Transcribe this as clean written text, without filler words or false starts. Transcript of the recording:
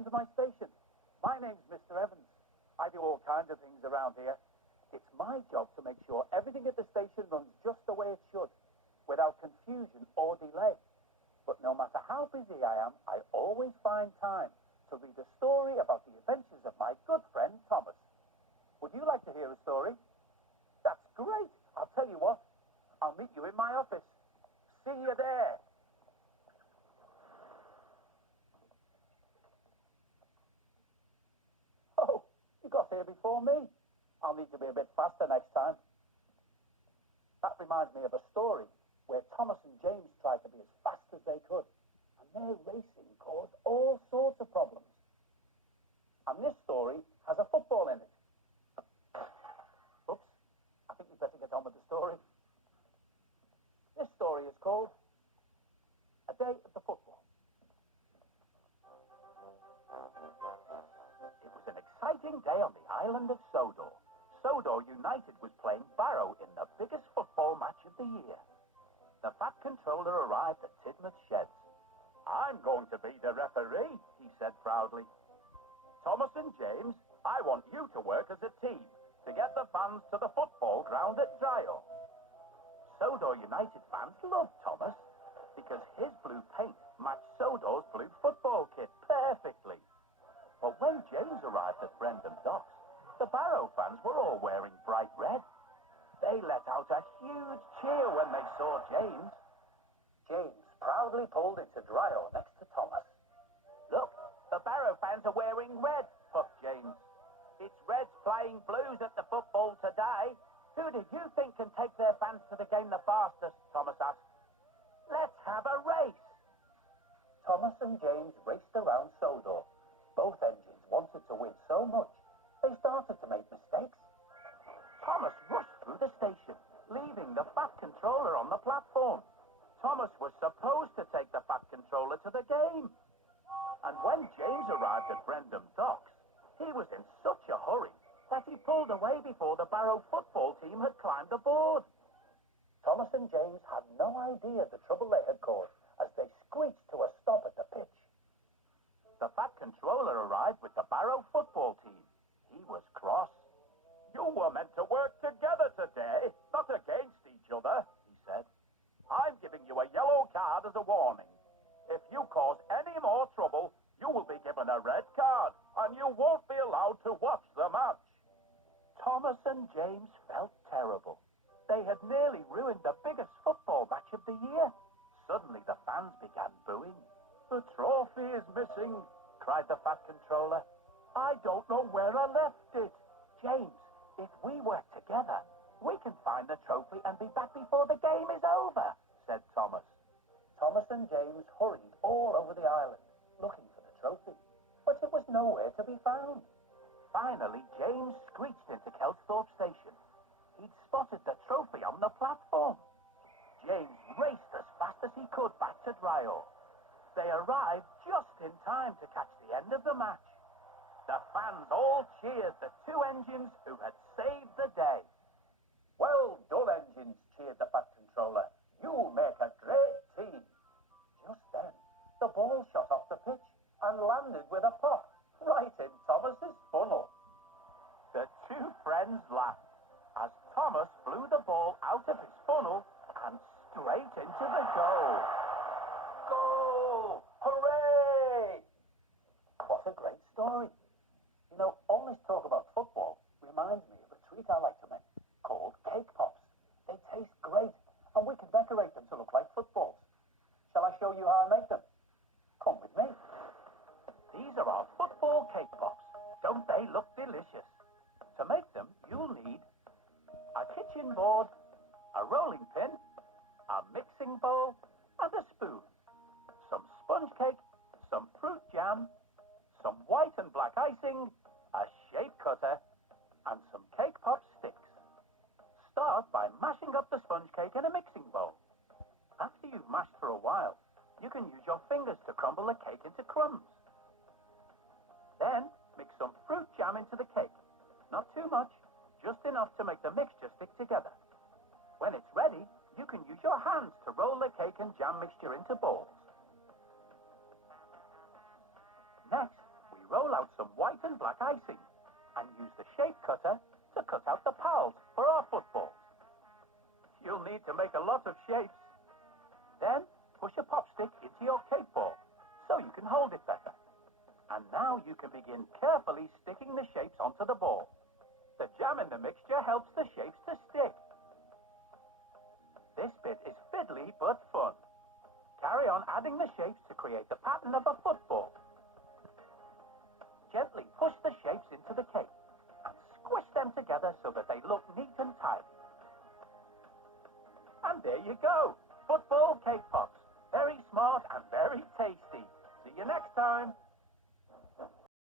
welcome to my station. My name's Mr. Evans. I do all kinds of things around here. It's my job to make sure everything at the station runs just the way it should, without confusion or delay. But no matter how busy I am, I always find time to read a story about the adventures of my good friend Thomas. Would you like to hear a story? That's great. I'll tell you what. I'll meet you in my office. See you there. Oh, you got here before me. I'll need to be a bit faster next time. That reminds me of a story where Thomas and James tried to be as fast as they could, and their racing caused all sorts of problems. And this story has a football in it. Oops, I think we better get on with the story. This story is called A Day at the Football. It was an exciting day on the island of Sodor. Sodor United was playing Barrow in the biggest football match of the year. The Fat Controller arrived at Tidmouth's sheds. "I'm going to be the referee," he said proudly. "Thomas and James, I want you to work as a team to get the fans to the football ground at Dryle." Sodor United fans loved Thomas because his blue paint matched Sodor's blue football kit perfectly. But when James arrived at Brendam Docks, the Barrow fans were all wearing bright red. They let out a huge cheer when they saw James. James proudly pulled into Dryle next to Thomas. "Look, the Barrow fans are wearing red," puffed James. "It's Reds playing Blues at the football today. Who did you think can take their fans to the game the fastest?" Thomas asked. "Let's have a race." Thomas and James raced around Sodor. Both engines wanted to win so much, they started to make mistakes. Thomas rushed through the station, leaving the Fat Controller on the platform. Thomas was supposed to take the Fat Controller to the game. And when James arrived at Brendam Docks, he was in such a hurry that he pulled away before the Barrow football team had climbed aboard. Thomas and James had no idea the trouble they had caused as they screeched to a stop at the pitch. The Fat Controller arrived with the Barrow football team. He was cross. "You were meant to work together today, not against each other," he said. "I'm giving you a yellow card as a warning. If you cause any more trouble, you will be given a red card, and you won't be allowed to watch the match." Thomas and James felt terrible. They had nearly ruined the biggest football match of the year. Suddenly the fans began booing. "The trophy is missing," cried the Fat Controller. "I don't know where I left it." "James, if we work together, we can find the trophy and be back before the game is over," said Thomas. Thomas and James hurried all over the island, looking for the trophy, but it was nowhere to be found. Finally, James screeched into Kelsthorpe Station. He'd spotted the trophy on the platform. James raced as fast as he could back to Dryle. They arrived just in time to catch the end of the match. The fans all cheered the two engines who had saved the day. "Well done, engines," cheered the Fat Controller. "You make a great team." Just then, the ball shot off the pitch and landed with a pop right in Thomas's funnel. The two friends laughed as Thomas blew the ball out of his funnel and straight into the goal. Goal! Hooray! What a great story. You know, all this talk about football reminds me of a treat I like to make called cake pops. They taste great, and we can decorate them to look like footballs. Shall I show you how I make them? Come with me. These are our football cake pops. Don't they look delicious? To make them, you'll need a kitchen board, a rolling pin, a mixing bowl, and a spoon, some sponge cake, some fruit jam, some white and black icing, a shape cutter, and some cake pop sticks. Start by mashing up the sponge cake in a mixing bowl. After you've mashed for a while, you can use your fingers to crumble the cake into crumbs. Then mix some fruit jam into the cake. Not too much, just enough to make the mixture stick together. When it's ready, you can use your hands to roll the cake and jam mixture into balls. Next, we and black icing and use the shape cutter to cut out the pals for our footballs. You'll need to make a lot of shapes. Then push a pop stick into your cake ball so you can hold it better. And now you can begin carefully sticking the shapes onto the ball. The jam in the mixture helps the shapes to stick. This bit is fiddly but fun. Carry on adding the shapes to create the pattern of a football. Gently push the shapes into the cake and squish them together so that they look neat and tidy. And there you go, football cake pops. Very smart and very tasty. See you next time.